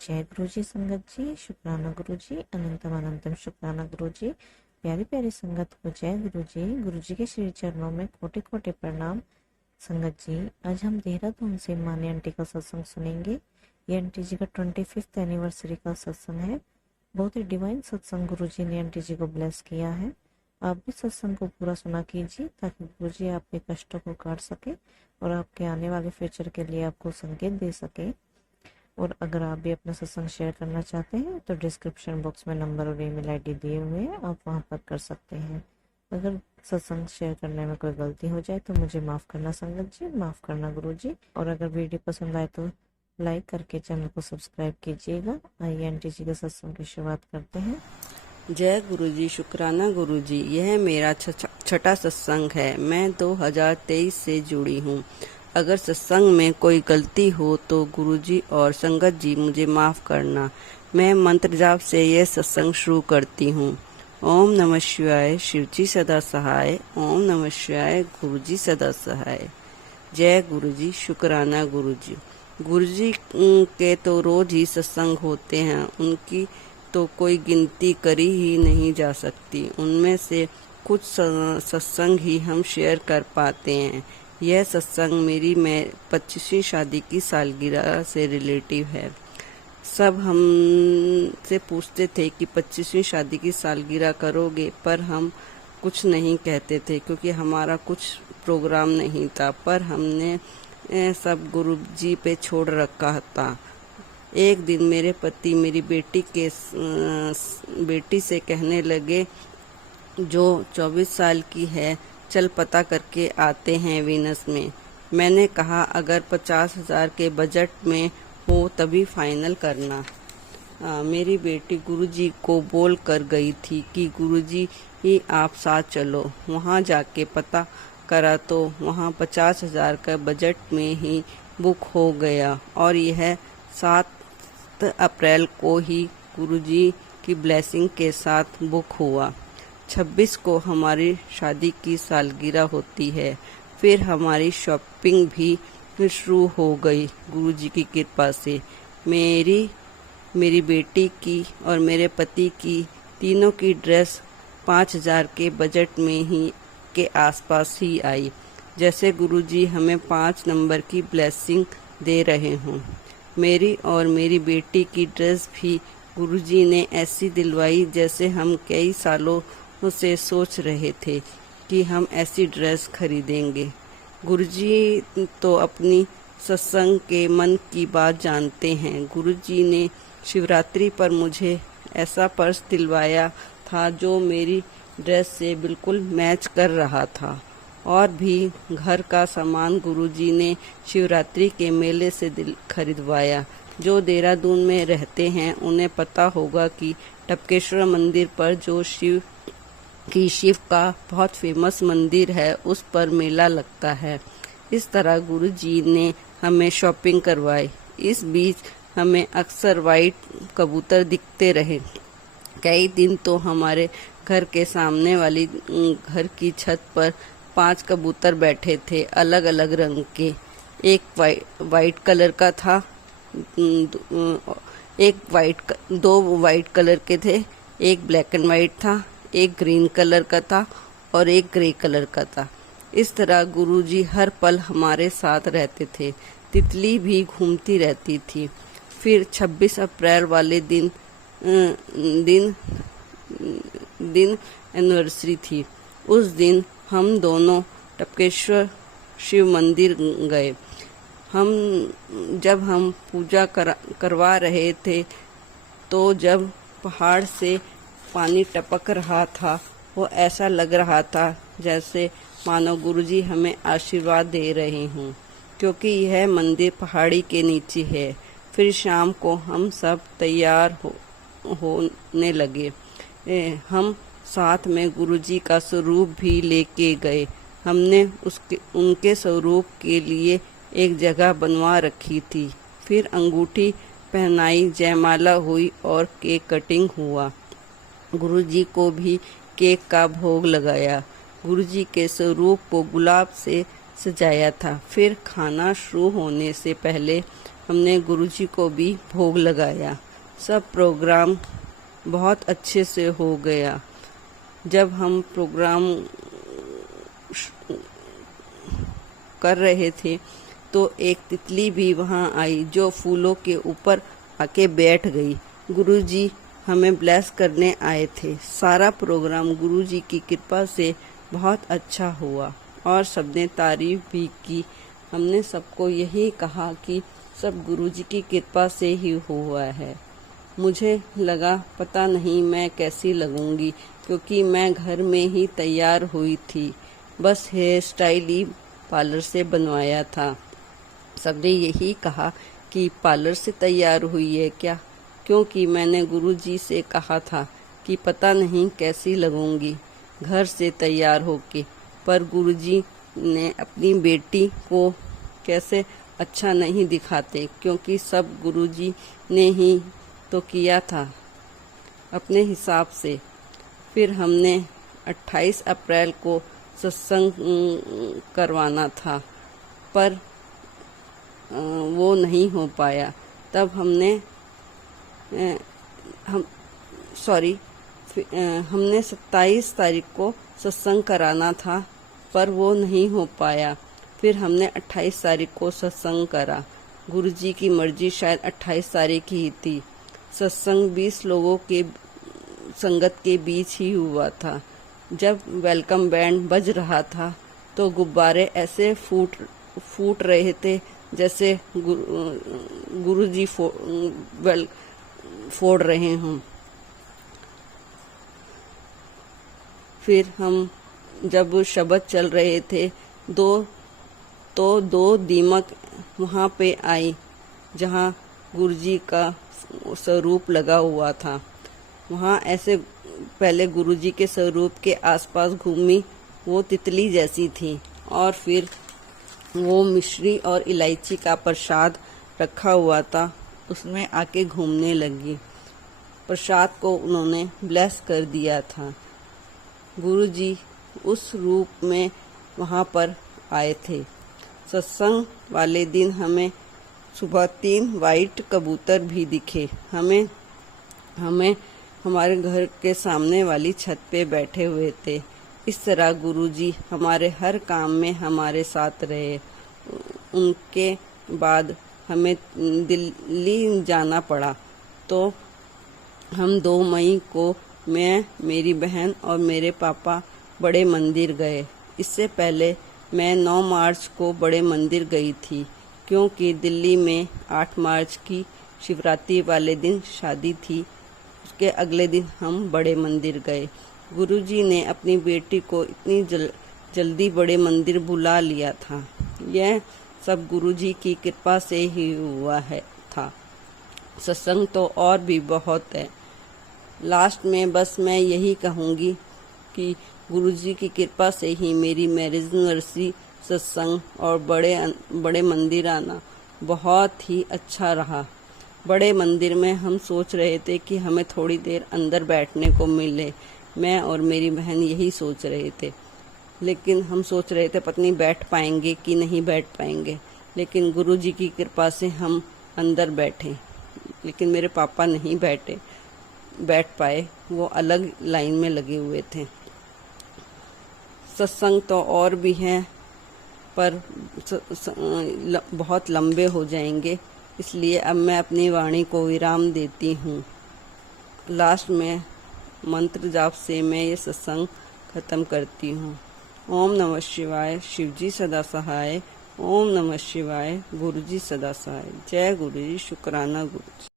जय गुरु जी संगत जी, शुक्राना गुरु जी, अनंतम अनंतम शुक्राना गुरु जी। प्यारी प्यारी संगत को जय गुरु जी के श्री चरणों में कोटि कोटि प्रणाम। संगत जी, आज हम देहरादून से मानी आंटी का सत्संग सुनेंगे। ये आंटी जी का 25th एनिवर्सरी का सत्संग है। बहुत ही डिवाइन सत्संग गुरु जी ने आंटी जी को ब्लेस किया है। आप भी सत्संग को पूरा सुना कीजिए ताकि गुरु जी आपके कष्टों को काट सके और आपके आने वाले फ्यूचर के लिए आपको संकेत दे सके। और अगर आप भी अपना सत्संग शेयर करना चाहते हैं तो डिस्क्रिप्शन बॉक्स में नंबर और ईमेल आईडी दिए हुए हैं, आप वहां पर कर सकते हैं। अगर सत्संग शेयर करने में कोई गलती हो जाए तो मुझे माफ़ करना संगत जी, माफ़ करना गुरु जी। और अगर वीडियो पसंद आए तो लाइक करके चैनल को सब्सक्राइब कीजिएगा। आइए आंटी जी के सत्संग की शुरुआत करते हैं। जय गुरु जी, शुक्राना गुरु जी। यह मेरा छठा सत्संग है। मैं 2023 से जुड़ी हूँ। अगर सत्संग में कोई गलती हो तो गुरुजी और संगत जी मुझे माफ़ करना। मैं मंत्र जाप से यह सत्संग शुरू करती हूँ। ओम नमः शिवाय, शिवजी सदा सहाय। ओम नमः शिवाय, गुरुजी सदा सहाय। जय गुरुजी, शुक्राना गुरुजी। गुरुजी के तो रोज ही सत्संग होते हैं, उनकी तो कोई गिनती करी ही नहीं जा सकती। उनमें से कुछ सत्संग ही हम शेयर कर पाते हैं। यह सत्संग मेरी 25वीं शादी की सालगिरह से रिलेटिव है। सब हमसे पूछते थे कि 25वीं शादी की सालगिरह करोगे, पर हम कुछ नहीं कहते थे क्योंकि हमारा कुछ प्रोग्राम नहीं था। पर हमने सब गुरु जी पे छोड़ रखा था। एक दिन मेरे पति मेरी बेटी से कहने लगे, जो 24 साल की है, चल पता करके आते हैं वीनस में। मैंने कहा अगर 50,000 के बजट में हो तभी फाइनल करना। मेरी बेटी गुरुजी को बोल कर गई थी कि गुरुजी ही आप साथ चलो। वहाँ जाके पता करा तो वहाँ 50,000 का बजट में ही बुक हो गया और यह 7 अप्रैल को ही गुरुजी की ब्लेसिंग के साथ बुक हुआ। 26 को हमारी शादी की सालगिरह होती है। फिर हमारी शॉपिंग भी शुरू हो गई गुरुजी की कृपा से। मेरी बेटी की और मेरे पति की तीनों की ड्रेस 5,000 के बजट में ही के आसपास ही आई, जैसे गुरुजी हमें 5 नंबर की ब्लेसिंग दे रहे हों। मेरी और मेरी बेटी की ड्रेस भी गुरुजी ने ऐसी दिलवाई जैसे हम कई सालों से सोच रहे थे कि हम ऐसी ड्रेस खरीदेंगे। गुरुजी तो अपनी सत्संग के मन की बात जानते हैं। गुरुजी ने शिवरात्रि पर मुझे ऐसा पर्स दिलवाया था जो मेरी ड्रेस से बिल्कुल मैच कर रहा था। और भी घर का सामान गुरुजी ने शिवरात्रि के मेले से खरीदवाया। जो देहरादून में रहते हैं उन्हें पता होगा कि टपकेश्वर मंदिर पर जो शिव का बहुत फेमस मंदिर है, उस पर मेला लगता है। इस तरह गुरुजी ने हमें शॉपिंग करवाई। इस बीच हमें अक्सर वाइट कबूतर दिखते रहे। कई दिन तो हमारे घर के सामने वाली घर की छत पर 5 कबूतर बैठे थे, अलग अलग रंग के। एक वाइट कलर का था, दो वाइट कलर के थे, एक ब्लैक एंड वाइट था, एक ग्रीन कलर का था और एक ग्रे कलर का था। इस तरह गुरुजी हर पल हमारे साथ रहते थे। तितली भी घूमती रहती थी। फिर 26 अप्रैल वाले दिन एनिवर्सरी थी। उस दिन हम दोनों टपकेश्वर शिव मंदिर गए। जब हम पूजा करवा रहे थे तो जब पहाड़ से पानी टपक रहा था, वो ऐसा लग रहा था जैसे मानो गुरुजी हमें आशीर्वाद दे रहे हों, क्योंकि यह मंदिर पहाड़ी के नीचे है। फिर शाम को हम सब तैयार होने लगे। हम साथ में गुरुजी का स्वरूप भी लेके गए। हमने उनके स्वरूप के लिए एक जगह बनवा रखी थी। फिर अंगूठी पहनाई, जयमाला हुई और केक कटिंग हुआ। गुरुजी को भी केक का भोग लगाया। गुरुजी के स्वरूप को गुलाब से सजाया था। फिर खाना शुरू होने से पहले हमने गुरुजी को भी भोग लगाया। सब प्रोग्राम बहुत अच्छे से हो गया। जब हम प्रोग्राम कर रहे थे तो एक तितली भी वहाँ आई जो फूलों के ऊपर आके बैठ गई। गुरुजी हमें ब्लेस करने आए थे। सारा प्रोग्राम गुरुजी की कृपा से बहुत अच्छा हुआ और सबने तारीफ भी की। हमने सबको यही कहा कि सब गुरुजी की कृपा से ही हुआ है। मुझे लगा पता नहीं मैं कैसी लगूंगी, क्योंकि मैं घर में ही तैयार हुई थी। बस हेयर स्टाइल ही पार्लर से बनवाया था। सबने यही कहा कि पार्लर से तैयार हुई है क्या, क्योंकि मैंने गुरुजी से कहा था कि पता नहीं कैसी लगूंगी घर से तैयार होके। पर गुरुजी ने अपनी बेटी को कैसे अच्छा नहीं दिखाते, क्योंकि सब गुरुजी ने ही तो किया था अपने हिसाब से। फिर हमने 28 अप्रैल को सत्संग करवाना था, पर वो नहीं हो पाया। तब हमने हमने 27 तारीख को सत्संग कराना था, पर वो नहीं हो पाया। फिर हमने 28 तारीख को सत्संग करा। गुरुजी की मर्जी शायद 28 तारीख ही थी। सत्संग 20 लोगों के संगत के बीच ही हुआ था। जब वेलकम बैंड बज रहा था तो गुब्बारे ऐसे फूट रहे थे जैसे गुरुजी फोड़ रहे हों। फिर हम जब शब्द चल रहे थे दो दीमक वहाँ पे आई जहाँ गुरुजी का स्वरूप लगा हुआ था। वहाँ ऐसे पहले गुरुजी के स्वरूप के आसपास घूमी, वो तितली जैसी थी। और फिर वो मिश्री और इलायची का प्रसाद रखा हुआ था, उसमें आके घूमने लगी। प्रसाद को उन्होंने ब्लेस कर दिया था। गुरुजी उस रूप में वहाँ पर आए थे। सत्संग वाले दिन हमें सुबह 3 वाइट कबूतर भी दिखे। हमें हमारे घर के सामने वाली छत पे बैठे हुए थे। इस तरह गुरुजी हमारे हर काम में हमारे साथ रहे। उनके बाद हमें दिल्ली जाना पड़ा, तो हम 2 मई को मैं, मेरी बहन और मेरे पापा बड़े मंदिर गए। इससे पहले मैं 9 मार्च को बड़े मंदिर गई थी, क्योंकि दिल्ली में 8 मार्च की शिवरात्रि वाले दिन शादी थी। उसके अगले दिन हम बड़े मंदिर गए। गुरुजी ने अपनी बेटी को इतनी जल्दी बड़े मंदिर बुला लिया था। यह सब गुरुजी की कृपा से ही हुआ था। सत्संग तो और भी बहुत है। लास्ट में बस मैं यही कहूँगी कि गुरुजी की कृपा से ही मेरी मैरिज एनिवर्सरी, सत्संग और बड़े मंदिर आना बहुत ही अच्छा रहा। बड़े मंदिर में हम सोच रहे थे कि हमें थोड़ी देर अंदर बैठने को मिले। मैं और मेरी बहन यही सोच रहे थे, लेकिन हम सोच रहे थे पत्नी बैठ पाएंगे कि नहीं बैठ पाएंगे। लेकिन गुरुजी की कृपा से हम अंदर बैठे, लेकिन मेरे पापा नहीं बैठ पाए, वो अलग लाइन में लगे हुए थे। सत्संग तो और भी हैं, पर बहुत लंबे हो जाएंगे, इसलिए अब मैं अपनी वाणी को विराम देती हूँ। लास्ट में मंत्र जाप से मैं ये सत्संग खत्म करती हूँ। ओम नमः शिवाय, शिवजी सदा सहाय। ओम नमः शिवाय, गुरुजी सदा सहाय। जय गुरुजी, शुक्राना गुरुजी।